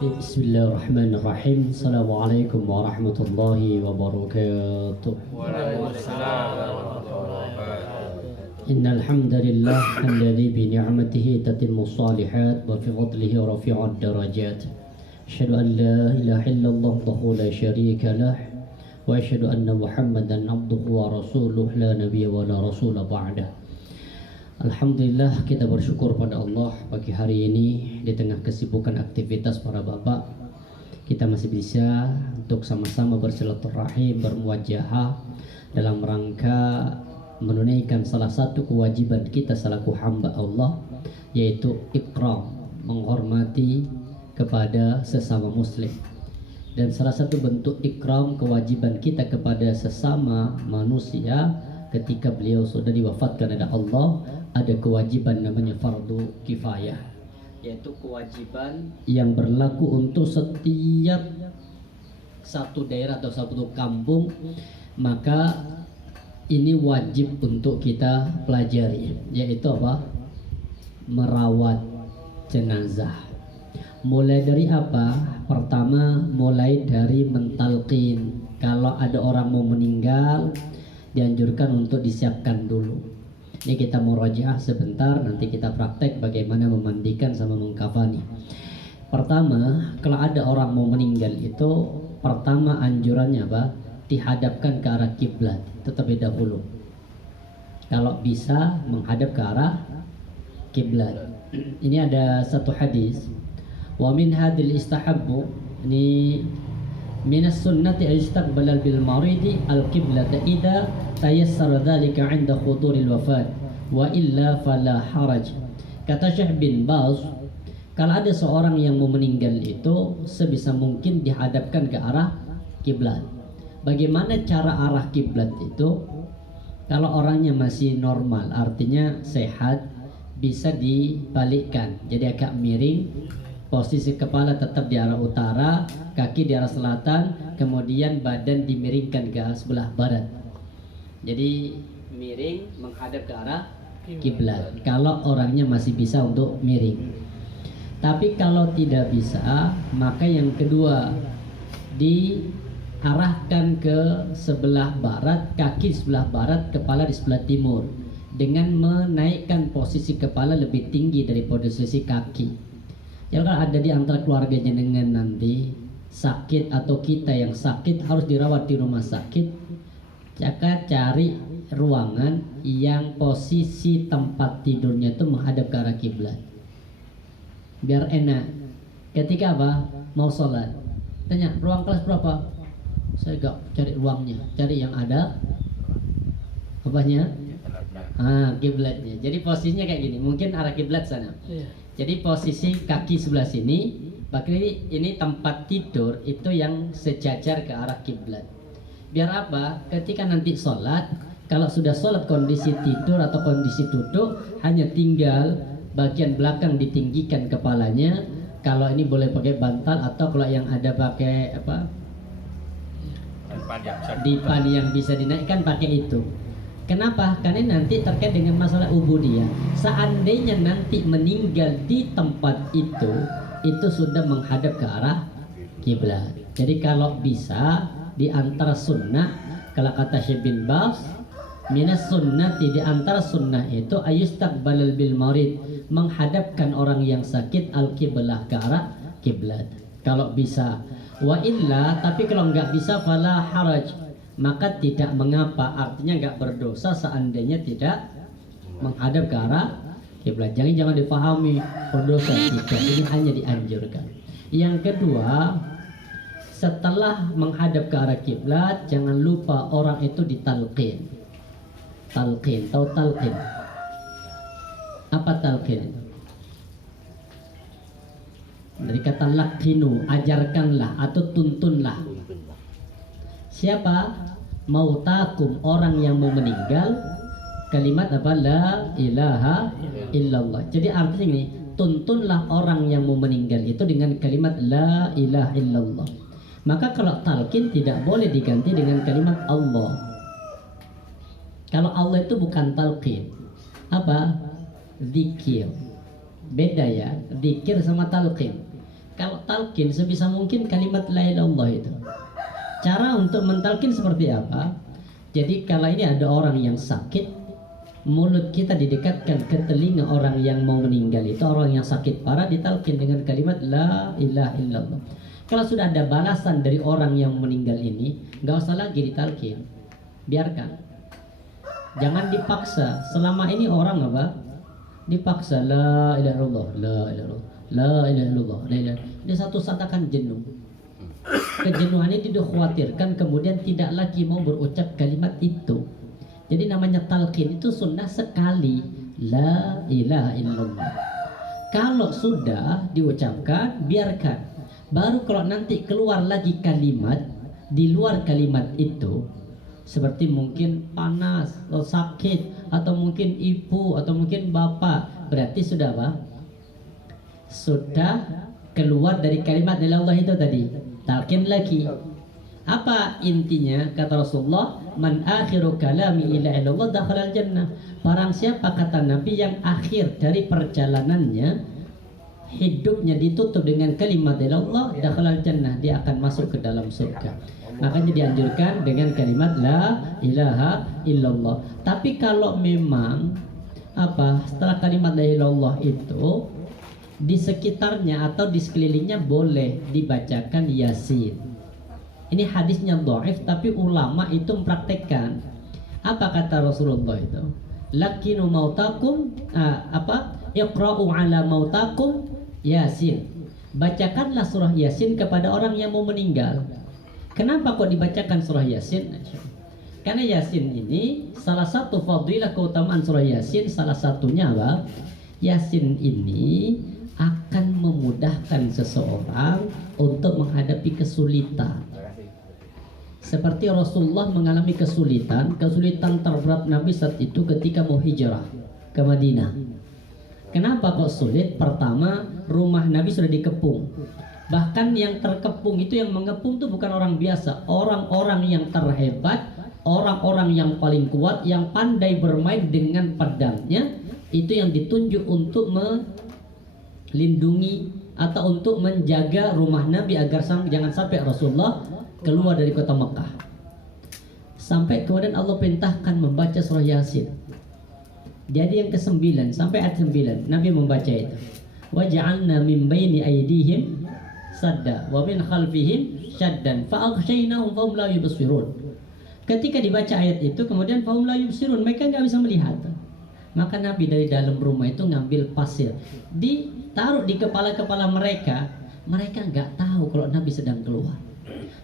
Bismillahirrahmanirrahim. Assalamualaikum warahmatullahi wabarakatuh. Waalaikumsalam warahmatullahi wabarakatuh. Innal hamdalillah alladzi bi ni'matihi tatimmu shalihat wa fi fadlihi rafi'ud darajat. Asyhadu an la ilaha illallah wahdahu la syarika lah wa asyhadu anna Muhammadan abduhu wa rasuluh la nabiyya wa la rasula ba'dah. Alhamdulillah, kita bersyukur pada Allah pagi hari ini di tengah kesibukan aktivitas para bapak kita masih bisa untuk sama-sama bersilaturahim, bermuajahah dalam rangka menunaikan salah satu kewajiban kita selaku hamba Allah, yaitu ikram, menghormati kepada sesama muslim. Dan salah satu bentuk ikram kewajiban kita kepada sesama manusia ketika beliau sudah diwafatkan oleh Allah, ada kewajiban namanya fardu kifayah, yaitu kewajiban yang berlaku untuk setiap satu daerah atau satu kampung. Maka ini wajib untuk kita pelajari, yaitu apa? Merawat jenazah. Mulai dari apa? Pertama, mulai dari mentalqin. Kalau ada orang mau meninggal, dianjurkan untuk disiapkan dulu. Ini kita murajaah sebentar, nanti kita praktek bagaimana memandikan sama mengkafani. Pertama, kalau ada orang mau meninggal itu, pertama anjurannya apa? Dihadapkan ke arah kiblat terlebih dahulu. Kalau bisa menghadap ke arah kiblat. Ini ada satu hadis. Wa min hadil istahabbu, ini minas sunnati istaqbalal bil maridi al qiblata idza tayassara dzalika 'inda khuduril wafat wa illa fala haraj. Kata Syekh bin Baz, kalau ada seorang yang mau meninggal itu sebisa mungkin dihadapkan ke arah kiblat. Bagaimana cara arah kiblat itu? Kalau orangnya masih normal, artinya sehat, bisa dibalikkan jadi agak miring. Posisi kepala tetap di arah utara, kaki di arah selatan, kemudian badan dimiringkan ke sebelah barat. Jadi miring menghadap ke arah kiblat. Kalau orangnya masih bisa untuk miring. Tapi kalau tidak bisa, maka yang kedua, diarahkan ke sebelah barat, kaki di sebelah barat, kepala di sebelah timur, dengan menaikkan posisi kepala lebih tinggi dari posisi kaki. Ya, kalau ada di antara keluarga jenengan nanti sakit atau kita yang sakit harus dirawat di rumah sakit, maka cari ruangan yang posisi tempat tidurnya itu menghadap ke arah kiblat, biar enak. Ketika apa? Mau sholat, tanya ruang kelas berapa? Saya gak cari ruangnya, cari yang ada apanya? Kiblatnya. Jadi posisinya kayak gini, mungkin arah kiblat sana. Jadi posisi kaki sebelah sini, bahkan ini tempat tidur itu yang sejajar ke arah kiblat. Biar apa? Ketika nanti sholat, kalau sudah sholat kondisi tidur atau kondisi duduk, hanya tinggal bagian belakang ditinggikan kepalanya. Kalau ini boleh pakai bantal, atau kalau yang ada pakai apa? Dipan yang bisa dinaikkan, pakai itu. Kenapa? Karena nanti terkait dengan masalah ubudiyah. Seandainya nanti meninggal di tempat itu sudah menghadap ke arah kiblat. Jadi kalau bisa di antara sunnah, kalau kata Syekh bin Baz, minas sunnati, di antara sunnah itu ayustaqbalal bil marid, menghadapkan orang yang sakit al kiblah, ke arah kiblat. Kalau bisa. Wa illa, tapi kalau nggak bisa fala haraj, maka tidak mengapa, artinya nggak berdosa seandainya tidak menghadap ke arah kiblat. Jangan dipahami berdosa, tidak, ini hanya dianjurkan. Yang kedua, setelah menghadap ke arah kiblat, jangan lupa orang itu ditalqin. Talqin, tahu talqin? Apa talqin? Dari kata lakinu, ajarkanlah atau tuntunlah. Siapa? Mautakum, orang yang mau meninggal. Kalimat apa? La ilaha illallah. Jadi artinya ini, tuntunlah orang yang mau meninggal itu dengan kalimat la ilaha illallah. Maka kalau talqin tidak boleh diganti dengan kalimat Allah. Kalau Allah itu bukan talqin. Apa? Zikir. Beda ya, zikir sama talqin. Kalau talqin sebisa mungkin kalimat la ilaha illallah itu. Cara untuk mentalkin seperti apa? Jadi kalau ini ada orang yang sakit, mulut kita didekatkan ke telinga orang yang mau meninggal itu, orang yang sakit parah, ditalkin dengan kalimat la ilaha illallah. Kalau sudah ada balasan dari orang yang meninggal ini, nggak usah lagi ditalkin, biarkan. Jangan dipaksa. Selama ini orang apa? Dipaksa la ilaha illallah, la ilaha illallah, la ilaha illallah, la ilaha. Dia satu saat akan jenuh. Kejenuhan ini dikhawatirkan kemudian tidak lagi mau berucap kalimat itu. Jadi namanya talqin itu sunnah sekali, la ilaha illallah. Kalau sudah diucapkan, biarkan. Baru kalau nanti keluar lagi kalimat di luar kalimat itu, seperti mungkin panas atau sakit atau mungkin ibu atau mungkin bapak, berarti sudah apa? Sudah keluar dari kalimat la ilaha illallah itu tadi. Talqin lagi. Apa intinya? Kata Rasulullah, man akhiru kalami ila illallah dakhala al-jannah. Barang siapa, kata Nabi, yang akhir dari perjalanannya hidupnya ditutup dengan kalimat Allah, dakhala al-jannah, dia akan masuk ke dalam surga. Makanya dianjurkan dengan kalimat la ilaha illallah. Tapi kalau memang setelah kalimat la ilaha illallah itu di sekitarnya atau di sekelilingnya boleh dibacakan Yasin. Ini hadisnya dhaif, tapi ulama itu mempraktekkan. Apa kata Rasulullah itu? Lakinu mautakum iqra'u ala mautakum Yasin. Bacakanlah surah Yasin kepada orang yang mau meninggal. Kenapa kok dibacakan surah Yasin? Karena Yasin ini salah satu fadilah keutamaan surah Yasin, salah satunya apa? Yasin ini akan memudahkan seseorang untuk menghadapi kesulitan. Seperti Rasulullah mengalami kesulitan terberat Nabi saat itu ketika mau hijrah ke Madinah. Kenapa kok sulit? Pertama, rumah Nabi sudah dikepung. Bahkan yang terkepung itu, yang mengepung itu bukan orang biasa, orang-orang yang terhebat, orang-orang yang paling kuat, yang pandai bermain dengan pedangnya, itu yang ditunjuk untuk melindungi atau untuk menjaga rumah Nabi agar jangan sampai Rasulullah keluar dari kota Mekah. Sampai kemudian Allah perintahkan membaca surah Yasin. Jadi yang ke-9 sampai ayat 9 Nabi membaca itu. Wa ja'alna min baini aydihim sadda wa min khalfihim shaddan fa aghshaynahum fa hum la yubsirun. Ketika dibaca ayat itu kemudian fa hum la yubsirun, mereka enggak bisa melihat. Maka Nabi dari dalam rumah itu ngambil pasir, ditaruh di kepala-kepala mereka. Mereka enggak tahu kalau Nabi sedang keluar.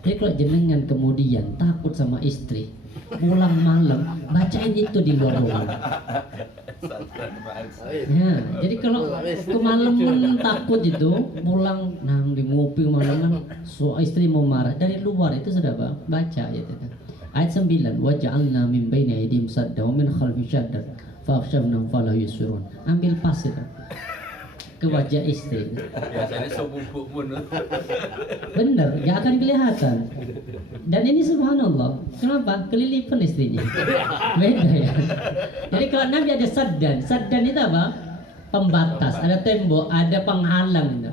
Jadi kalau jenengan kemudian takut sama istri, pulang malam bacain itu di luar rumah. Ya, jadi kalau kemalaman takut itu pulang nang di mobil malam, so istri mau marah, dari luar itu sudah baca gitu kan. Ayat 9, wa ja'alna min baini aydihim sadda wa min khalfi shadda fa akhshabnahum fala yusirun. Ambil pasir ke wajah istri. Biasanya sebubuk pun. Bener, gak akan kelihatan. Dan ini subhanallah, kenapa? Kelilipan istrinya. Beda ya. Jadi kalau Nabi ada saddan itu apa? Pembatas, ada tembok, ada penghalang.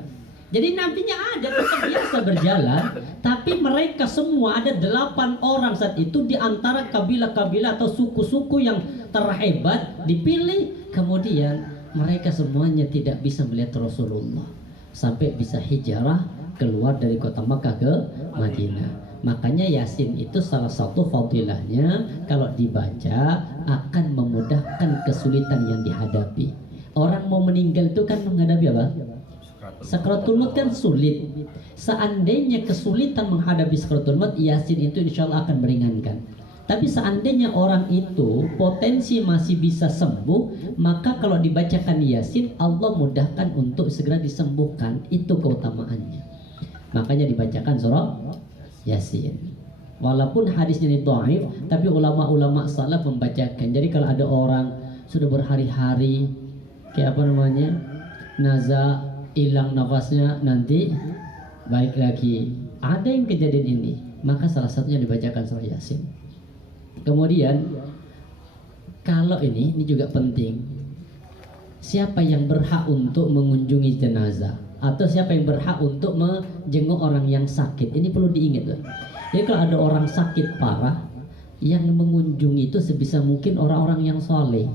Jadi nabinya ada, tetap biasa berjalan. Tapi mereka semua ada 8 orang saat itu di antara kabilah-kabilah atau suku-suku yang terhebat dipilih. Kemudian mereka semuanya tidak bisa melihat Rasulullah sampai bisa hijrah keluar dari kota Makkah ke Madinah. Makanya Yasin itu salah satu fadilahnya, kalau dibaca akan memudahkan kesulitan yang dihadapi. Orang mau meninggal itu kan menghadapi apa? Sakratul maut kan sulit. Seandainya kesulitan menghadapi sakratul maut, Yasin itu insya Allah akan meringankan. Tapi seandainya orang itu potensi masih bisa sembuh, maka kalau dibacakan Yasin, Allah mudahkan untuk segera disembuhkan. Itu keutamaannya. Makanya dibacakan surah Yasin. Walaupun hadisnya ini dhaif, tapi ulama-ulama salaf membacakan. Jadi kalau ada orang sudah berhari-hari kayak naza, hilang nafasnya, nanti balik lagi. Ada yang kejadian ini, maka salah satunya dibacakan surah Yasin. Kemudian kalau ini juga penting, siapa yang berhak untuk mengunjungi jenazah atau siapa yang berhak untuk menjenguk orang yang sakit. Ini perlu diingat loh. Jadi kalau ada orang sakit parah, yang mengunjungi itu sebisa mungkin orang-orang yang soleh.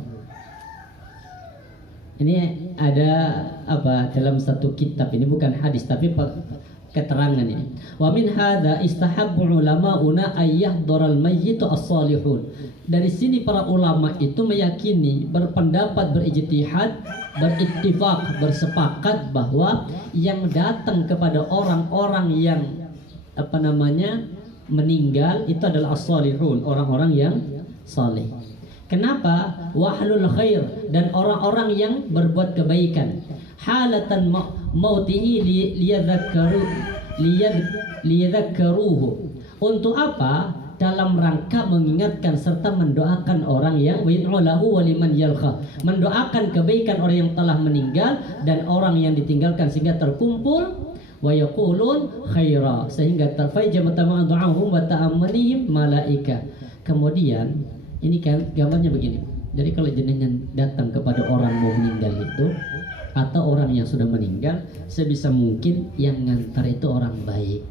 Ini ada apa dalam satu kitab, ini bukan hadis tapi keterangan ini. Wa min hadza istahabbu ulama'una ayyahdaral mayyitu as-salihun. Dari sini para ulama itu meyakini, berpendapat, berijtihad, berittifaq, bersepakat bahwa yang datang kepada orang-orang yang meninggal itu adalah as-salihun, orang-orang yang saleh. Kenapa? Wahlul khair, dan orang-orang yang berbuat kebaikan. Halatan mautihi liyadhakkaruhu. Untuk apa? Dalam rangka mengingatkan serta mendoakan orang yang wa'in'ulahu waliman yalqa, mendoakan kebaikan orang yang telah meninggal dan orang yang ditinggalkan sehingga terkumpul wa yaqulun khaira, sehingga tarfajama du'ahum wa ta'ammanihim malaika. Kemudian ini kan gambarnya begini. Jadi kalau jenengan datang kepada orang mau meninggal itu atau orang yang sudah meninggal, sebisa mungkin yang ngantar itu orang baik.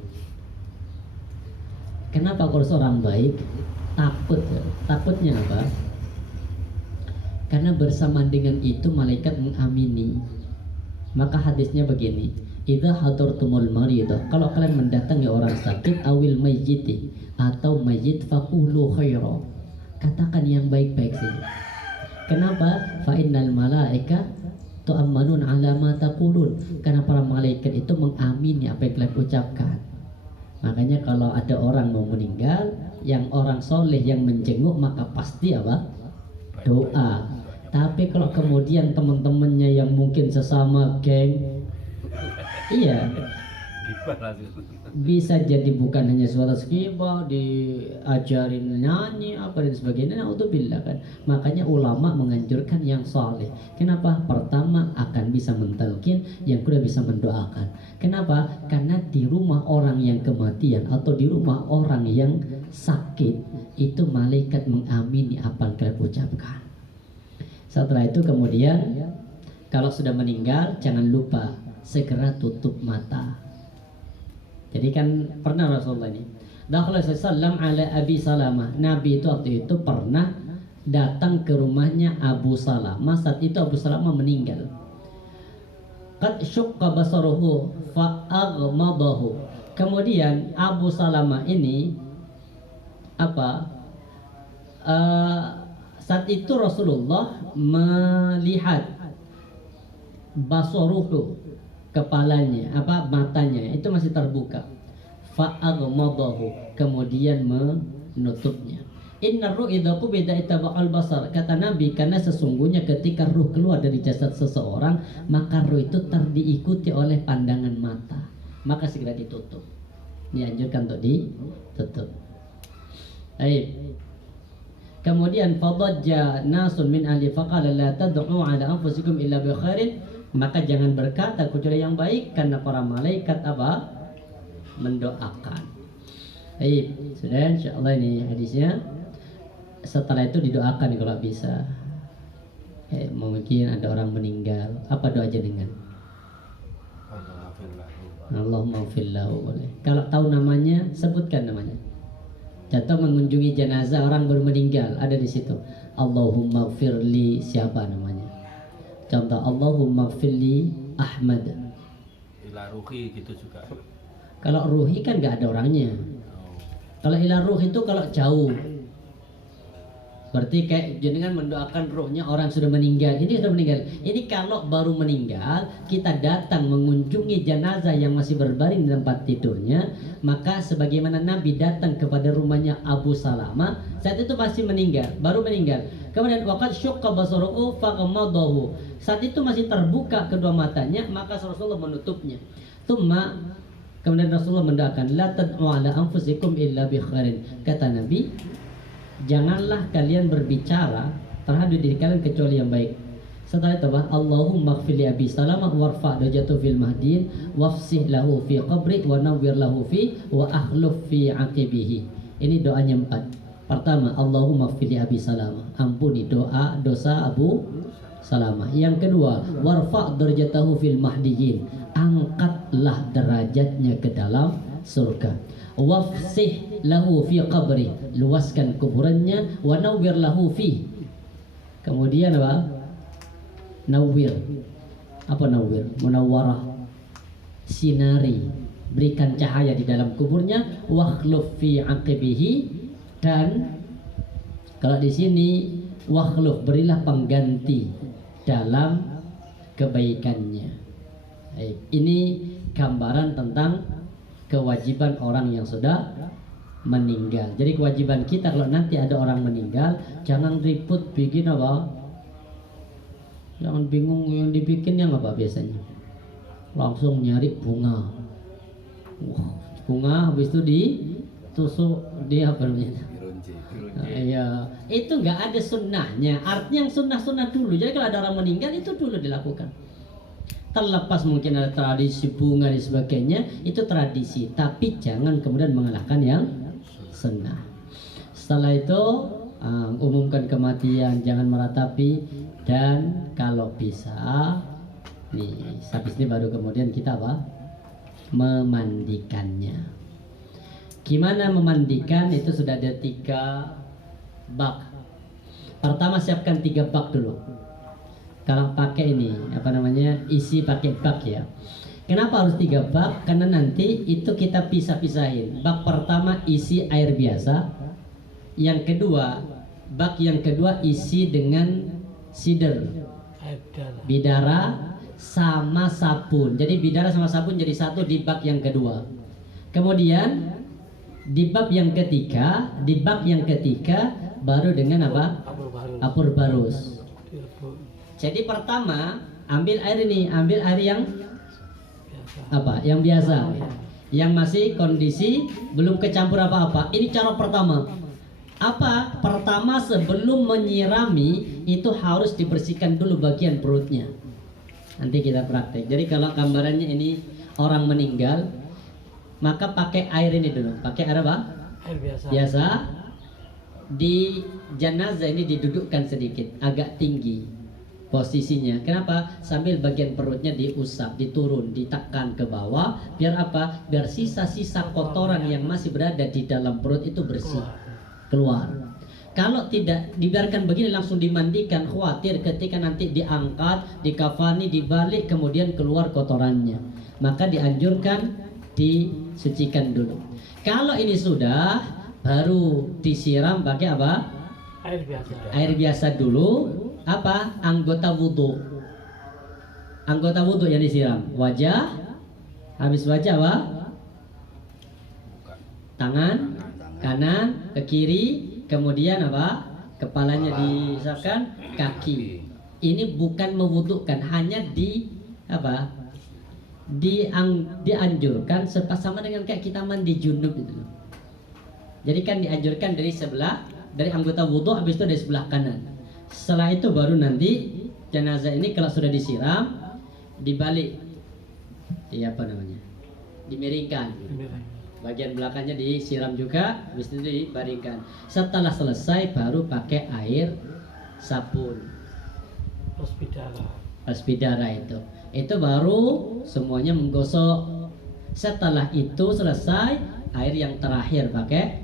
Kenapa kalau seorang baik? Takutnya apa? Karena bersamaan dengan itu malaikat mengamini. Maka hadisnya begini, idza hadartumul maridah, kalau kalian mendatangi orang sakit, awil mayyiti, atau mayyit, faqulu khaira, katakan yang baik-baik saja. Kenapa? Fa innal malaika tu'ammanun ala ma taqulun, karena para malaikat itu mengamini apa yang kalian ucapkan. Makanya kalau ada orang mau meninggal, yang orang soleh yang menjenguk, maka pasti apa? Doa. Tapi kalau kemudian teman-temannya yang mungkin sesama geng, iya, bisa jadi bukan hanya suara skibah, diajarin nyanyi apa dan sebagainya. Naudzubillah kan. Makanya ulama menganjurkan yang saleh. Kenapa? Pertama akan bisa mentalkin, yang kedua bisa mendoakan. Kenapa? Karena di rumah orang yang kematian atau di rumah orang yang sakit itu malaikat mengamini apa yang kalian ucapkan. Setelah itu kemudian kalau sudah meninggal jangan lupa segera tutup mata. Jadi kan pernah Rasulullah ini Dakhala sallam ala Abi Salamah. Nabi itu waktu itu pernah datang ke rumahnya Abu Salamah. Saat itu Abu Salamah meninggal. Qad syaqqa basaruhu fa aghmadahu. Kemudian Abu Salamah ini saat itu Rasulullah melihat basaruhu, kepalanya, matanya itu masih terbuka. Fa'aghmadahu, kemudian menutupnya. Inna ruh idza qubida itabaqal basar, kata Nabi, karena sesungguhnya ketika ruh keluar dari jasad seseorang, maka ruh itu diikuti oleh pandangan mata, maka segera ditutup. Dianjurkan untuk ditutup. Baik. Kemudian fadajja nasun min ahli faqala la tad'u ala anfusikum illa bi khairin, maka jangan berkata kecuali yang baik, karena para malaikat mendoakan. Baik, sudah insyaallah ini hadisnya. Setelah itu didoakan kalau bisa. Mungkin ada orang meninggal, apa doa jenengan? Allahumma fillahu, boleh. Kalau tahu namanya, sebutkan namanya. Contoh mengunjungi jenazah orang baru meninggal, ada di situ. Allahumma firli, siapa namanya? Contoh Allahumma firli Ahmad. Ila ruhi gitu juga. Kalau ruhi kan nggak ada orangnya. Kalau ila ruh itu kalau jauh. Berarti kayak jenengan mendoakan ruhnya orang sudah meninggal. Ini sudah meninggal. Ini kalau baru meninggal, kita datang mengunjungi jenazah yang masih berbaring di tempat tidurnya, maka sebagaimana Nabi datang kepada rumahnya Abu Salamah, saat itu masih meninggal, baru meninggal. Kemudian waqad syaqqa basaruhu faghamadahu. Saat itu masih terbuka kedua matanya, maka Rasulullah menutupnya. Kemudian Rasulullah mendoakan, la tad'u ala anfusikum illa bi khairin. Kata Nabi, janganlah kalian berbicara terhadap diri kalian kecuali yang baik. Setelah itu Allahumma ighfir li Abi Salamah warfa' darajatahu fil mahdiin wafsih lahu fi qabri wa nawwir lahu fi wa akhluf fi aqibihi. Ini doanya 4. Pertama, Allahumma ighfir li Abi Salamah, ampuni dosa Abu Salamah. Yang kedua, warfa' darajatahu fil mahdiin, angkatlah derajatnya ke dalam surga. Wafsih lahu fi qabri, luaskan kuburannya. Wa nawwir lahu fi, kemudian apa? Nawwir. Apa nawwir? Munawwarah, sinari, berikan cahaya di dalam kuburnya. Wakhluf fi aqibihi, dan kalau di sini wakhluf, berilah pengganti dalam kebaikannya. Ini gambaran tentang kewajiban orang yang sudah meninggal. Jadi kewajiban kita kalau nanti ada orang meninggal, jangan ribut bikin apa? Jangan bingung yang dibikin yang apa biasanya. Langsung nyari bunga. Wah, bunga habis itu ditusuk di apa namanya? Ya, itu nggak ada sunnahnya. Artinya yang sunnah-sunnah dulu. Jadi kalau ada orang meninggal itu dulu dilakukan. Terlepas mungkin ada tradisi bunga dan sebagainya, itu tradisi. Tapi jangan kemudian mengalahkan yang sunnah. Setelah itu umumkan kematian, jangan meratapi, dan kalau bisa nih, habis ini baru kemudian kita apa? Memandikannya. Gimana memandikan? Itu sudah ada 3 bak. Pertama siapkan 3 bak dulu. Kalau pakai ini apa namanya, isi pakai bak ya. Kenapa harus 3 bak? Karena nanti itu kita pisah-pisahin. Bak pertama isi air biasa. Yang kedua, bak yang kedua isi dengan sider, bidara sama sabun. Jadi bidara sama sabun jadi satu di bak yang kedua. Kemudian di bak yang ketiga, baru dengan apa? Apur barus. Jadi pertama ambil air ini, ambil air yang apa? Yang biasa, yang masih kondisi belum kecampur apa-apa. Ini cara pertama. Apa? Pertama sebelum menyirami itu harus dibersihkan dulu bagian perutnya. Nanti kita praktek. Jadi kalau gambarannya ini orang meninggal, maka pakai air ini dulu. Pakai air apa? Air biasa. Biasa. Di jenazah ini didudukkan sedikit, agak tinggi posisinya. Kenapa? Sambil bagian perutnya diusap, diturun, ditekan ke bawah. Biar apa? Biar sisa-sisa kotoran yang masih berada di dalam perut itu bersih, keluar. Kalau tidak dibiarkan begini langsung dimandikan, khawatir ketika nanti diangkat, dikafani, dibalik, kemudian keluar kotorannya. Maka dianjurkan disucikan dulu. Kalau ini sudah, baru disiram pakai apa? Air biasa. Air biasa dulu. Apa? Anggota wudhu. Anggota wudhu yang disiram. Wajah. Habis wajah apa? Tangan kanan ke kiri. Kemudian apa? Kepalanya disapkan. Kaki. Ini bukan mewudhukan, hanya di apa? Dianjurkan sama dengan kayak kita mandi junub itu. Jadi kan dianjurkan dari sebelah, dari anggota wudhu, habis itu dari sebelah kanan. Setelah itu baru nanti jenazah ini kalau sudah disiram, dibalik, apa namanya, dimiringkan. Bagian belakangnya disiram juga, habis itu dibaringkan. Setelah selesai baru pakai air sabun. Hospidara itu baru semuanya menggosok. Setelah itu selesai, air yang terakhir pakai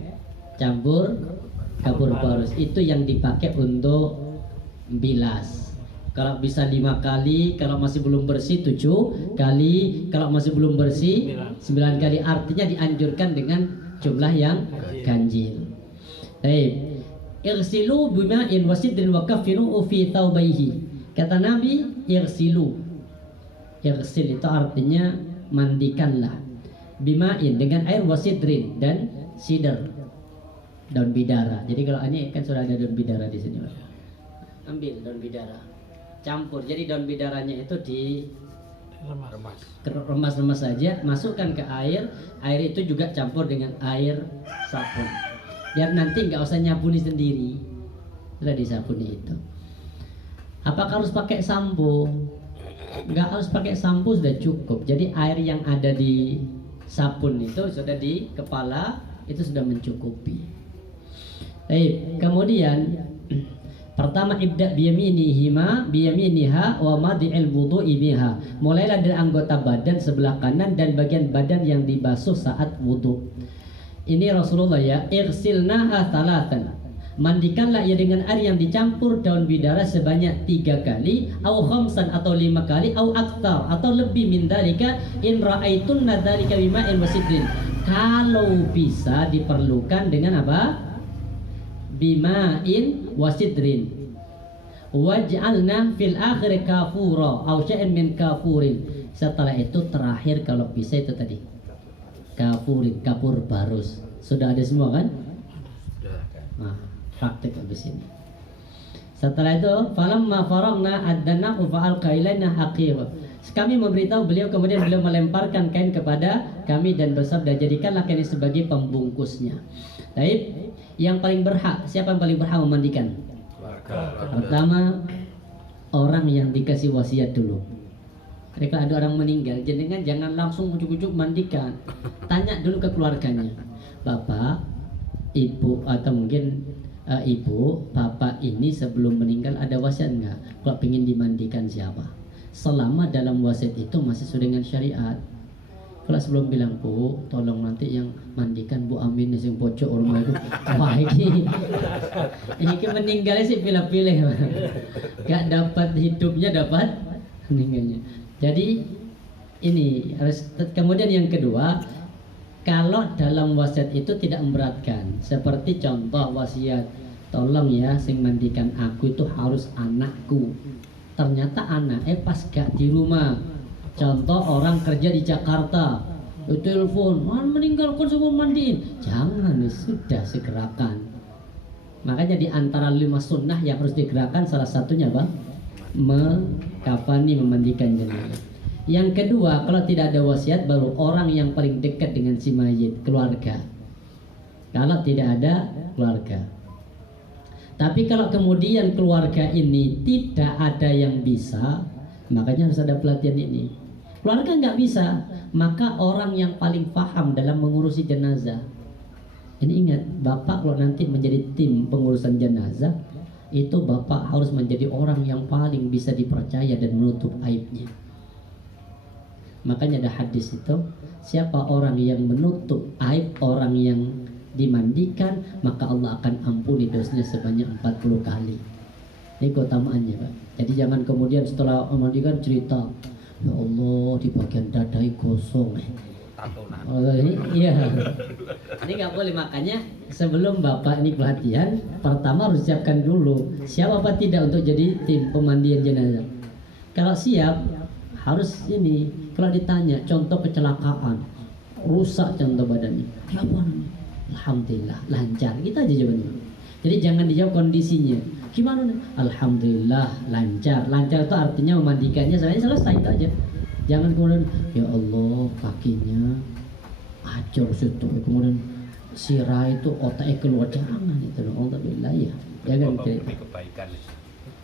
campur kapur barus. Itu yang dipakai untuk bilas. Kalau bisa 5 kali, kalau masih belum bersih 7 kali, kalau masih belum bersih 9 kali. Artinya dianjurkan dengan jumlah yang ganjil. Baik. Irsilu bima'in wasidrin wa kaffiru fi thawbaihi. Kata Nabi, irsilu. Irsil itu artinya mandikanlah. Bima'in dengan air, wasidrin dan sidr, daun bidara. Jadi kalau ini kan sudah ada daun bidara di sini, Pak. Ambil daun bidara, campur. Jadi daun bidaranya itu remas saja, masukkan ke air. Air itu juga campur dengan air sabun. Biar nanti nggak usah nyabuni sendiri, sudah disabuni itu. Apakah harus pakai sampo? Nggak harus pakai sampo, sudah cukup. Jadi air yang ada di sabun itu sudah di kepala, itu sudah mencukupi. Kemudian Pertama, ibda biyaminiha wa madi'il wudu'i biha. Mulailah dari anggota badan sebelah kanan dan bagian badan yang dibasuh saat wudu. Ini Rasulullah ya, irsilnaha thalathan. Mandikanlah ia dengan air yang dicampur daun bidara sebanyak 3 kali, au khamsan atau 5 kali, au aktar atau lebih min dzalika in ra'aitunna dzalika bima'in wasidrin. Kalau bisa diperlukan dengan apa? Bima'in wasidrin. Waj'alna fil akhir kafura au syai'in min kafurin. Setelah itu terakhir kalau bisa itu tadi kafurin, kapur barus. Sudah ada semua kan? Nah, praktek habis ini. Setelah itu falamma faragna adana fa'al kailaina haqir. Kami memberitahu beliau, kemudian beliau melemparkan kain kepada kami dan bersabda, jadikanlah kain ini sebagai pembungkusnya. Baik, yang paling berhak, siapa yang paling berhak memandikan? Pertama, orang yang dikasih wasiat dulu. Ketika ada orang meninggal, jangan langsung ujuk-ujuk mandikan. Tanya dulu ke keluarganya. Bapak, ibu, atau mungkin ibu, bapak ini sebelum meninggal ada wasiat enggak? Kalau ingin dimandikan siapa? Selama dalam wasiat itu masih sesuai dengan syariat. Kalau sebelum bilang, Bu, tolong nanti yang mandikan Bu Amin yang pojok rumah itu. Wah, ini meninggalnya sih pilih-pilih. Gak dapat hidupnya, dapat meninggalnya. Jadi ini harus. Kemudian yang kedua, kalau dalam wasiat itu tidak memberatkan, seperti contoh wasiat, tolong ya sing mandikan aku itu harus anakku. Ternyata anaknya pas gak di rumah. Contoh orang kerja di Jakarta, telepon, meninggalkan semua mandiin. Jangan, sudah segerakan. Makanya di antara 5 sunnah yang harus digerakkan salah satunya bang, mengkafani, memandikan jenazah. Yang kedua, kalau tidak ada wasiat, baru orang yang paling dekat dengan si mayit, keluarga. Kalau tidak ada keluarga. Tapi kalau kemudian keluarga ini tidak ada yang bisa, makanya harus ada pelatihan ini. Keluarga nggak bisa, maka orang yang paling paham dalam mengurusi jenazah. Ini ingat, bapak kalau nanti menjadi tim pengurusan jenazah, itu bapak harus menjadi orang yang paling bisa dipercaya dan menutup aibnya. Makanya ada hadis itu, siapa orang yang menutup aib orang yang dimandikan, maka Allah akan ampuni dosanya sebanyak 40 kali. Ini keutamaannya Pak. Jadi jangan kemudian setelah memandikan cerita, ya Allah di bagian dadai gosong. Oh, iya. Ini nggak boleh, makanya sebelum bapak ini pelatihan, pertama harus siapkan dulu siap apa tidak untuk jadi tim pemandian jenazah. Kalau siap, harus ini. Kalau ditanya contoh kecelakaan, rusak contoh badannya, kenapa? Alhamdulillah lancar, kita aja jawabannya. Jadi jangan dijawab kondisinya. Gimana nih? Alhamdulillah lancar. Lancar itu artinya memandikannya selesai itu aja. Jangan kemudian ya Allah kakinya hancur situ, kemudian sirah itu otaknya keluar, jangan itu. Alhamdulillah ya. Jangan kebaikan.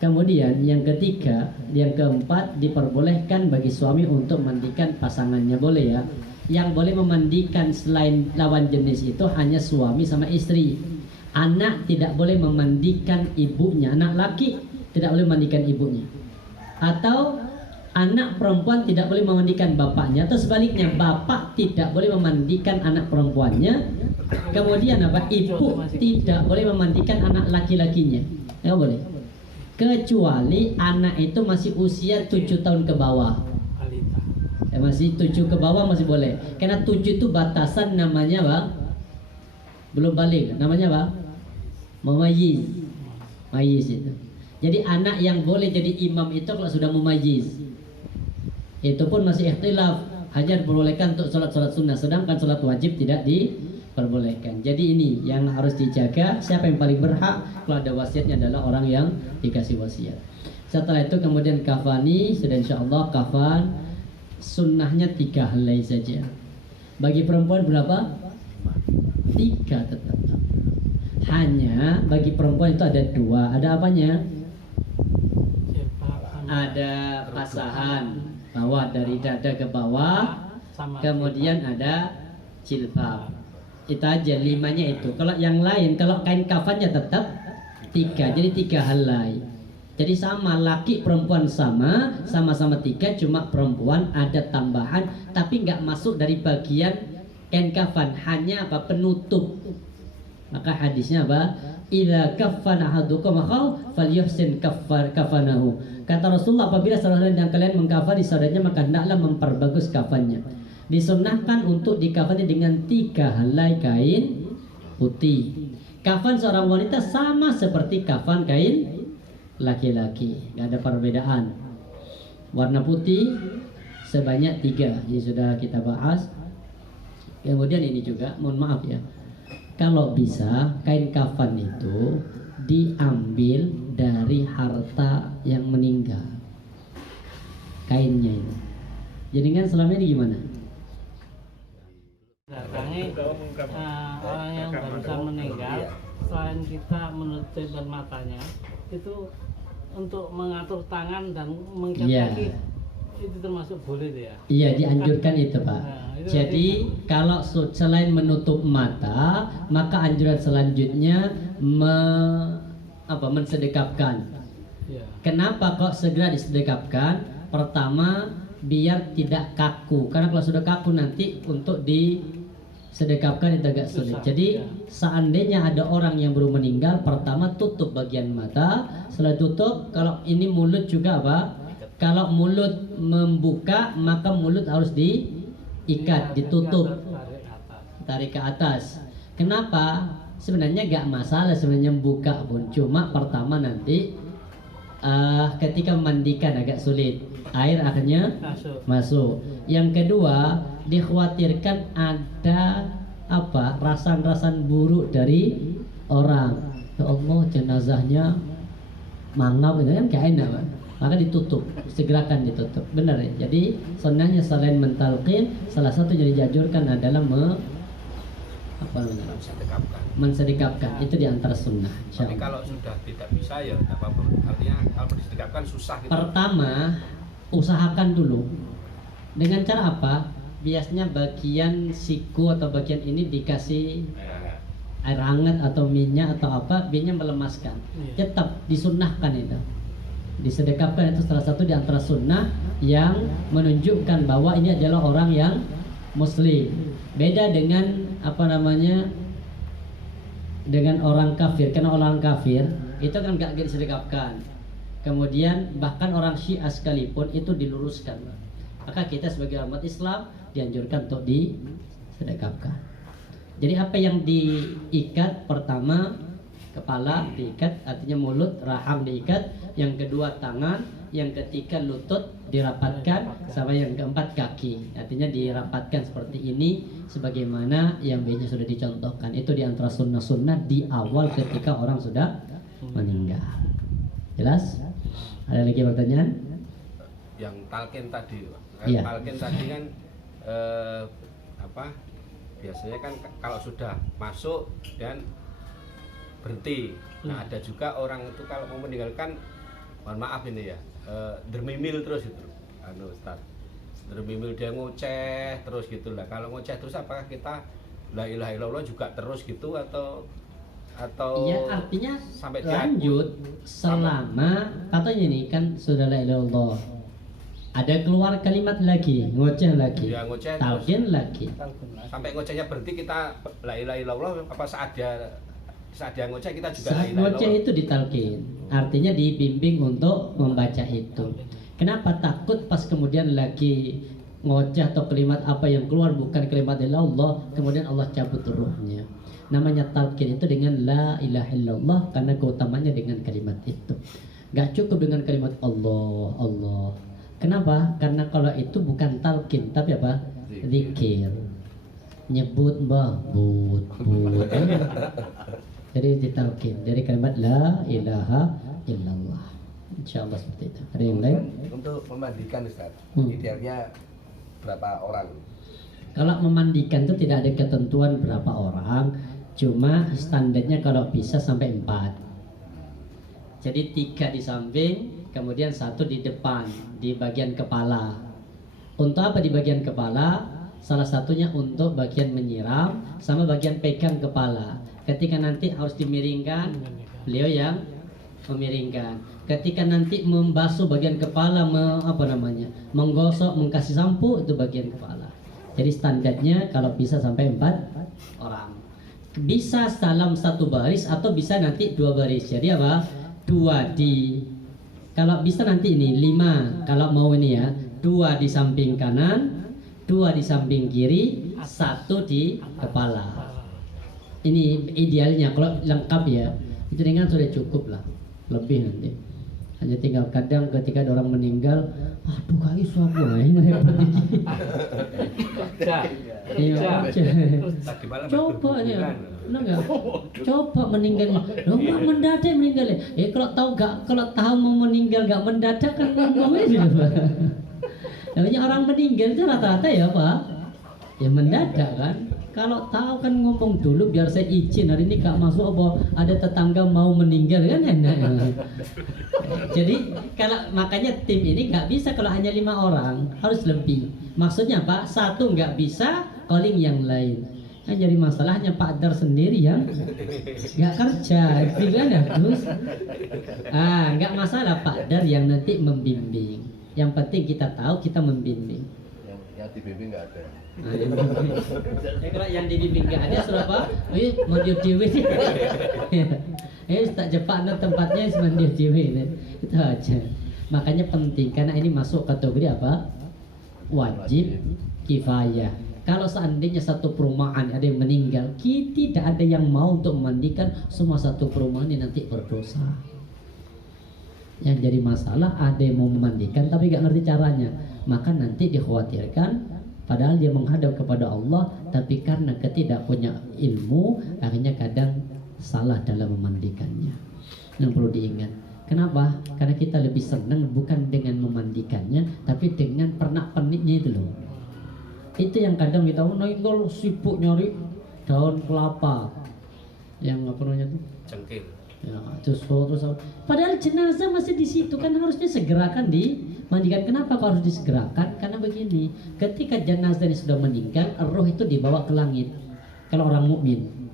Kemudian yang ketiga, yang keempat, diperbolehkan bagi suami untuk memandikan pasangannya, boleh ya. Yang boleh memandikan selain lawan jenis itu hanya suami sama istri. Anak tidak boleh memandikan ibunya, anak laki tidak boleh memandikan ibunya. Atau anak perempuan tidak boleh memandikan bapaknya, atau sebaliknya bapak tidak boleh memandikan anak perempuannya. Kemudian apa? Ibu tidak boleh memandikan anak laki-lakinya. Nggak boleh. Kecuali anak itu masih usia 7 tahun ke bawah. Masih 7 ke bawah masih boleh. Karena 7 itu batasan namanya bang, belum balik. Namanya bang, mumayyiz. Mayyiz itu. Jadi anak yang boleh jadi imam itu kalau sudah mumayyiz. Itu pun masih ikhtilaf, hanya diperbolehkan untuk sholat sunnah, sedangkan sholat wajib tidak diperbolehkan. Jadi ini yang harus dijaga. Siapa yang paling berhak kalau ada wasiatnya adalah orang yang dikasih wasiat. Setelah itu kemudian kafani, sudah insyaallah kafan sunnahnya 3 helai saja. Bagi perempuan berapa? 3 tetap. Hanya bagi perempuan itu ada 2. Ada apanya? Ada basahan bawah dari dada ke bawah, kemudian ada jilbab. Itu aja 5-nya itu. Kalau yang lain, kalau kain kafannya tetap Tiga, jadi 3 helai. Jadi sama, laki perempuan sama-sama 3, cuma perempuan ada tambahan, tapi nggak masuk dari bagian kain kafan, hanya apa, penutup. Maka hadisnya apa? Idza kaffana ahadukum akhau falyuhsin kafanahu. Kata Rasulullah, apabila salah seorang yang kalian mengkafani saudaranya, maka hendaklah memperbagus kafannya. Disunnahkan untuk dikafani dengan 3 helai kain putih. Kafan seorang wanita sama seperti kafan kain laki-laki, nggak ada perbedaan. Warna putih sebanyak 3, ini sudah kita bahas. Kemudian ini juga, mohon maaf ya, kalau bisa kain kafan itu diambil dari harta yang meninggal, kainnya itu. Jadi kan selama ini gimana? Datangi orang yang barusan meninggal, selain kita menutup matanya, itu untuk mengatur tangan dan mengikat kaki, itu termasuk boleh ya? Iya, dianjurkan itu Pak. Jadi kalau selain menutup mata, maka anjuran selanjutnya mensedekapkan. Kenapa kok segera disedekapkan? Pertama, biar tidak kaku, karena kalau sudah kaku nanti untuk disedekapkan itu agak sulit. Jadi seandainya ada orang yang baru meninggal, pertama tutup bagian mata. Setelah tutup, kalau ini mulut juga apa? Kalau mulut membuka, maka mulut harus diikat, ditutup, tarik ke atas. Kenapa? Sebenarnya gak masalah sebenarnya buka pun, cuma pertama nanti ketika memandikan agak sulit, air akhirnya masuk. Yang kedua, dikhawatirkan ada rasan-rasan buruk dari orang. Ya Allah, jenazahnya mangap, itu kan gak enak Pak. Maka ditutup, segerakan ditutup. Benar ya. Jadi sunnahnya selain mentalqin, salah satu yang dianjurkan adalah mensedekapkan. Itu diantara sunnah. Tapi kalau sudah tidak bisa ya tidak apa-apa. Artinya kalau disedekapkan susah gitu. Pertama, usahakan dulu. Dengan cara apa? Biasanya bagian siku atau bagian ini dikasih air hangat atau minyak atau apa, biasanya melemaskan. Tetap disunnahkan itu. Disedekapkan itu salah satu di antara sunnah yang menunjukkan bahwa ini adalah orang yang muslim. Beda dengan dengan orang kafir. Karena orang kafir itu kan gak disedekapkan. Kemudian bahkan orang Syiah sekalipun itu diluruskan. Maka kita sebagai umat Islam dianjurkan untuk disedekapkan. Jadi apa yang diikat? Pertama, kepala diikat, artinya mulut, rahang diikat. Yang kedua tangan, yang ketiga lutut dirapatkan, sama yang keempat kaki, artinya dirapatkan seperti ini sebagaimana yang biasanya sudah dicontohkan. Itu diantara sunnah-sunnah di awal ketika orang sudah meninggal. Jelas? Ada lagi pertanyaan? Yang talqin tadi, Iya. talqin tadi kan biasanya kan kalau sudah masuk dan berhenti. Nah ada juga orang itu kalau mau meninggalkan, mohon maaf ini ya, dermimil terus itu, Ustaz, dermimil, dia ngoceh terus gitu lah. Kalau ngoceh terus apakah kita la ilaha illallah juga terus gitu atau Iya, artinya sampai lanjut selama katanya ini kan sudah la ilaha illallah, ada keluar kalimat lagi, ngoceh lagi, dia ngoceh talqin lagi, sampai ngocehnya berhenti kita la ilaha illallah, apa saat dia ngoceh kita juga la saat ilaha ngoceh illallah? itu ditalqin, artinya dibimbing untuk membaca itu. Kenapa takut pas kemudian lagi ngoceh atau kalimat apa yang keluar bukan kalimat Allah, kemudian Allah cabut ruhnya. Namanya talqin itu dengan la ilaha illallah, karena keutamanya dengan kalimat itu. Gak cukup dengan kalimat Allah, Allah. Kenapa? Karena kalau itu bukan talqin, tapi apa? Zikir. Nyebut but. Jadi ditalqin dari kalimat la ilaha illallah. Insyaallah seperti itu. Ada yang lain? Untuk memandikan Ustaz, idealnya berapa orang? Kalau memandikan itu tidak ada ketentuan berapa orang, cuma standarnya kalau bisa sampai 4. Jadi 3 di samping, kemudian 1 di depan, di bagian kepala. Untuk apa di bagian kepala? Salah satunya untuk bagian menyiram sama bagian pegang kepala. Ketika nanti harus dimiringkan, beliau yang memiringkan. Ketika nanti membasuh bagian kepala, menggosok, mengkasih sampo, itu bagian kepala. Jadi standarnya kalau bisa sampai 4 orang. Bisa dalam satu baris atau bisa nanti 2 baris. Jadi apa? 2 di, kalau bisa nanti ini 5 kalau mau ini ya, 2 di samping kanan, 2 di samping kiri, 1 di kepala. Ini idealnya. Kalau lengkap ya, itu dengan sudah cukup lah. Lebih nanti. Hanya tinggal kadang ketika ada orang meninggal, aduh kaki suapu yang repot dikit. Iya, coba ya, enggak? Coba meninggal, lo nggak mendadak meninggal. Kalau tahu mau meninggal nggak mendadak kan ngomongnya gitu. Namanya orang meninggal itu rata-rata ya Pak, ya mendadak kan. Kalau tahu kan ngomong dulu biar saya izin, hari ini gak masuk apa ada tetangga mau meninggal kan enak. Jadi kalau makanya tim ini nggak bisa kalau hanya 5 orang, harus lebih. Maksudnya Pak, 1 nggak bisa, calling yang lain. Yang jadi masalahnya Pak Dar sendiri yang nggak kerja, gimana terus? Nggak masalah Pak Dar yang nanti membimbing. Yang penting kita tahu kita membimbing. Yang dibimbing nggak ada. Kalau yang dibimbing nggak ada suruh apa? Mandir dewe. Tak jepak tempatnya mandir dewe. Itu aja. Makanya penting karena ini masuk kategori apa? Wajib kifayah. Kalau seandainya satu perumahan ada yang meninggal, tidak ada yang mau untuk memandikan, semua satu perumahan ini nanti berdosa. Yang jadi masalah ada yang mau memandikan tapi nggak ngerti caranya, maka nanti dikhawatirkan padahal dia menghadap kepada Allah, tapi karena ketidak punya ilmu, akhirnya kadang salah dalam memandikannya. Yang perlu diingat. Kenapa? Karena kita lebih senang bukan dengan memandikannya, tapi dengan pernak-perniknya itu loh. Itu yang kadang kita kalau sibuk nyari daun kelapa, yang apa namanya tuh? Cengkeh. Ya, terus padahal jenazah masih di situ kan harusnya segerakan dimandikan. Kenapa kok harus disegerakan? Karena begini, ketika jenazah ini sudah meninggal, roh itu dibawa ke langit. Kalau orang mukmin,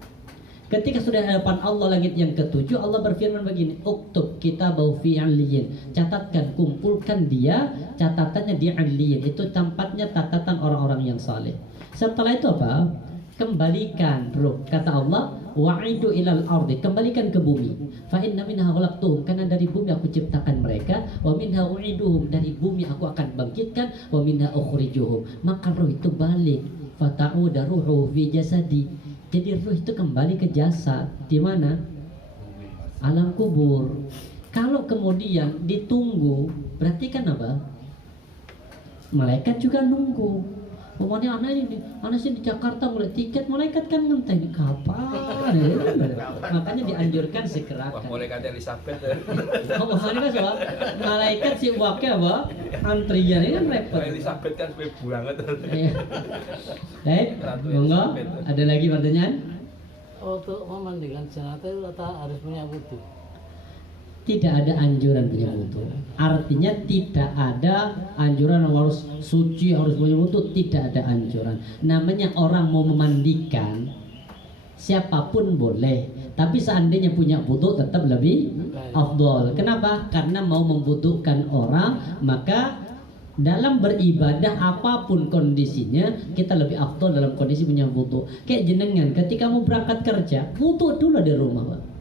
ketika sudah hadapan Allah langit yang ke-7, Allah berfirman begini, uktub kitabahu fi 'aliyyin, catatkan, kumpulkan dia, catatannya di 'aliyyin, itu tempatnya catatan orang-orang yang saleh. Setelah itu apa? Kembalikan roh, kata Allah, wa'idu ilal ardi, kembalikan ke bumi. Fa inna minha khalaqtuhum, karena dari bumi aku ciptakan mereka, wa minha u'iduhum, dari bumi aku akan bangkitkan, wa minha ukhrijuhum. Maka roh itu balik, fa ta'uda ruhu fi jasadi. Jadi roh itu kembali ke jasad, di mana? Alam kubur. Kalau kemudian ditunggu, berarti kan apa? Malaikat juga nunggu. Pokoknya anak sih di Jakarta mulai tiket, malaikat kan ngenteng kapan ya? Makanya dianjurkan segerakan. Wah, malaikat Elizabeth. Makanya kan soal malaikat si wakil apa? Antrian ini kan repot. Elizabeth kan sebagai banget. Baik, monggo. Ada lagi pertanyaan? Untuk memandikan jenazah itu harus punya wudu. Tidak ada anjuran punya wudu. Artinya tidak ada anjuran harus suci, harus punya wudu. Tidak ada anjuran. Namanya orang mau memandikan, siapapun boleh. Tapi seandainya punya wudu tetap lebih afdol. Kenapa? Karena mau membutuhkan orang, maka dalam beribadah apapun kondisinya kita lebih afdol dalam kondisi punya wudu. Kayak jenengan ketika mau berangkat kerja, wudu dulu di rumah, Pak.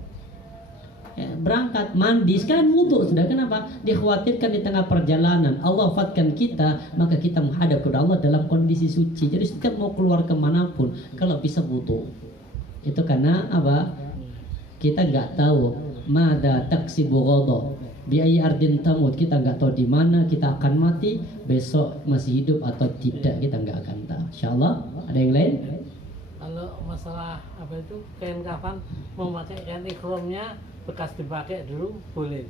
Berangkat mandi sekarang wudu sudah. Kenapa? Dikhawatirkan di tengah perjalanan Allah wafatkan kita, maka kita menghadap kepada Allah dalam kondisi suci. Jadi setiap mau keluar kemanapun kalau bisa wudu. Itu karena apa? Kita nggak tahu mada taksibu ghadha biayi ardin tamut. Kita nggak tahu di mana kita akan mati, besok masih hidup atau tidak, kita nggak akan tahu. Insyaallah. Ada yang lain? Kalau masalah apa itu kain kafan, memakai kain ikhramnya bekas dipakai dulu boleh.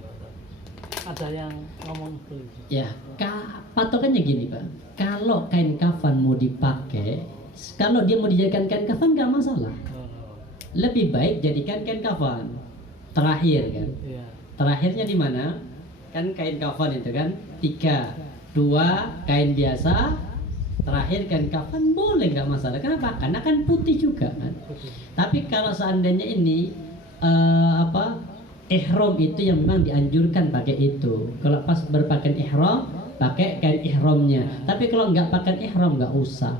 Ada yang ngomong begitu. Ya, patokannya gini Pak. Kalau kain kafan mau dipakai, kalau dia mau dijadikan kain kafan nggak masalah. Lebih baik jadikan kain kafan terakhir kan. Iya. Terakhirnya di mana? Kan kain kafan itu kan 3, 2 kain biasa, terakhir kain kafan boleh nggak masalah. Kenapa? Karena kan putih juga kan. Tapi kalau seandainya ini ihram itu yang memang dianjurkan pakai itu. Kalau pas berpakaian ihram, pakai kain ihramnya. Tapi kalau nggak pakai ihram nggak usah.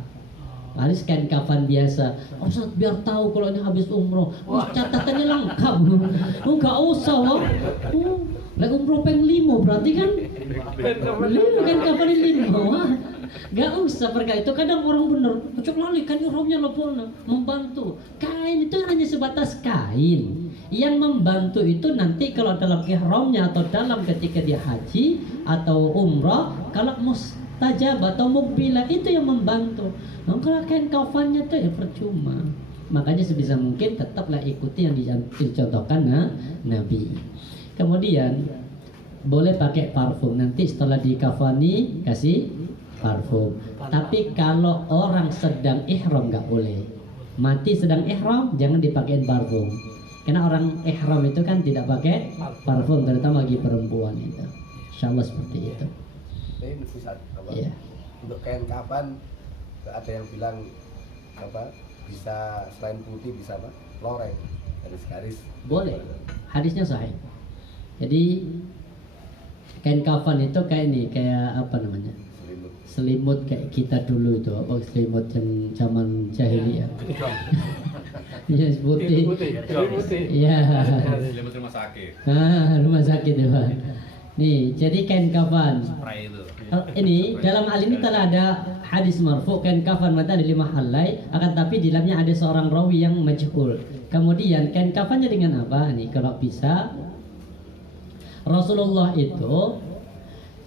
Harus kain kafan biasa. Oh, Ustaz, biar tahu kalau ini habis umroh. Oh, catatannya lengkap. Oh, nggak usah loh. Oh, lah umroh peng 5 berarti kan? Kain kafan 5. Gak usah perkara itu. Kadang orang bener cocok lali kan ihramnya lepona membantu. Kain itu hanya sebatas kain. Yang membantu itu nanti kalau dalam ihramnya atau dalam ketika dia haji atau umrah, kalau mustajab atau mukbilah itu yang membantu. Nah, kalau kain kafannya itu ya percuma. Makanya sebisa mungkin tetaplah ikuti yang dicontohkan Nabi. Kemudian boleh pakai parfum. Nanti setelah dikafani kasih parfum. Tapi kalau orang sedang ihram nggak boleh. Mati sedang ihram jangan dipakein parfum. Karena orang ihram itu kan tidak pakai parfum, terutama bagi perempuan itu. Insyaallah seperti itu. Ini bisa apa? Iya. Untuk kain kafan ada yang bilang apa? Bisa selain putih bisa apa? Loreng, garis-garis. Boleh. Hadisnya sahih. Jadi kain kafan itu kayak ini, kayak apa namanya? Selimut kayak kita dulu itu, apa selimut yang zaman jahiliyah. Iya, putih. Iya. Selimut rumah sakit. Rumah sakit ya, Pak. Nih, jadi kain kafan. Spray itu. Ini dalam hal ini telah ada hadis marfu, kain kafan mata di 5 halai, akan tapi di dalamnya ada seorang rawi yang majhul. Kemudian kain kafannya dengan apa? Nih, kalau bisa Rasulullah itu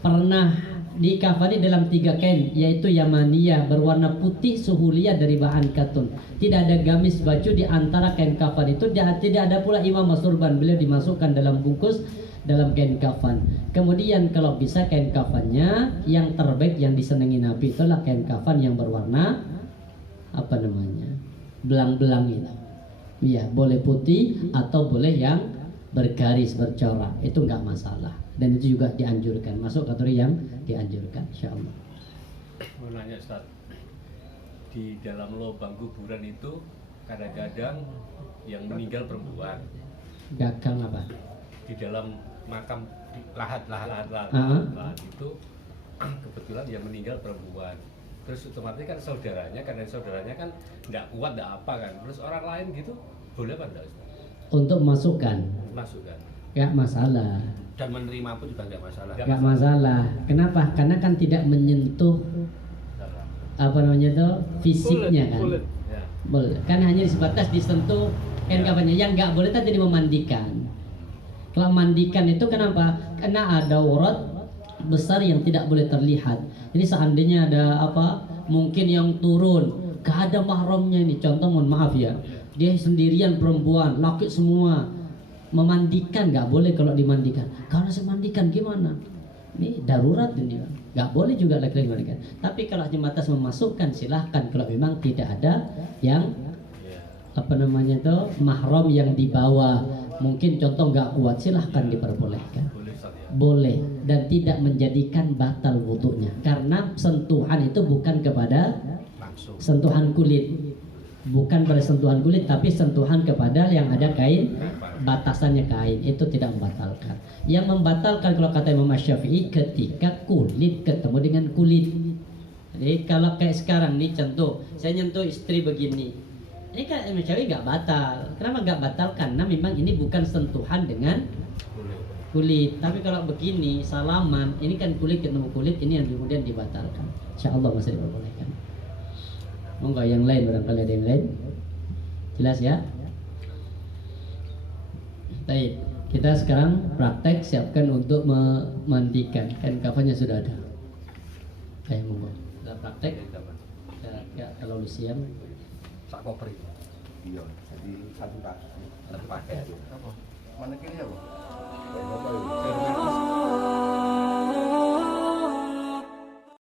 pernah dikafani dalam 3 kain, yaitu yamaniyah berwarna putih suhuliyah dari bahan katun. Tidak ada gamis baju di antara kain kafan itu, tidak ada pula imam masurban, beliau dimasukkan dalam bungkus dalam kain kafan. Kemudian kalau bisa kain kafannya yang terbaik yang disenangi Nabi itulah kain kafan yang berwarna apa namanya? Belang-belang itu. Iya, boleh putih atau boleh yang bergaris bercorak, itu nggak masalah. Dan itu juga dianjurkan, masuk kategori yang dianjurkan, insyaallah. Mau nanya Ustaz, di dalam lubang kuburan itu kadang-kadang yang meninggal perempuan. Gagal apa? Di dalam makam lahat itu kebetulan yang meninggal perempuan. Terus otomatis kan saudaranya, karena saudaranya kan nggak kuat, nggak apa kan. Terus orang lain gitu boleh apa enggak Ustaz? Untuk masukkan, Masukkan. nggak masalah. Dan menerima pun juga nggak masalah. Nggak masalah. Kenapa? Karena kan tidak menyentuh apa namanya itu fisiknya kan. Ya. Boleh. Kan hanya sebatas disentuh kain kafannya. Yang nggak boleh tadi memandikan. Kalau mandikan itu kenapa? Karena ada aurat besar yang tidak boleh terlihat. Jadi seandainya ada apa? Mungkin yang turun, gak ada mahramnya ini. Contoh, mohon maaf ya, dia sendirian perempuan, laki semua. Memandikan nggak boleh. Kalau dimandikan, kalau saya mandikan gimana? Ini darurat ini, nggak boleh juga laki-laki mandikan. Tapi kalau jematas memasukkan silahkan. Kalau memang tidak ada yang apa namanya itu mahram yang dibawa, mungkin contoh nggak kuat, silahkan diperbolehkan. Boleh, dan tidak menjadikan batal wudunya. Karena sentuhan itu bukan kepada sentuhan kulit, bukan pada sentuhan kulit, tapi sentuhan kepada yang ada kain, batasannya kain, itu tidak membatalkan. Yang membatalkan kalau kata Imam Syafi'i ketika kulit ketemu dengan kulit. Jadi kalau kayak sekarang nih, contoh saya nyentuh istri begini, ini kan Imam Syafi'i nggak batal. Kenapa nggak batal? Karena memang ini bukan sentuhan dengan kulit. Tapi kalau begini salaman, ini kan kulit ketemu kulit, ini yang kemudian dibatalkan. Insyaallah masih diperbolehkan. Monggo yang lain, barangkali ada yang lain. Jelas ya? Baik, kita sekarang praktek siapkan untuk memandikan. Kan kafannya sudah ada. Ayo monggo. Kita praktek. Ya, kalau lu siang Sak koper itu. Iya, jadi satu paket. Satu paket. Mana kini ya, Bu? Saya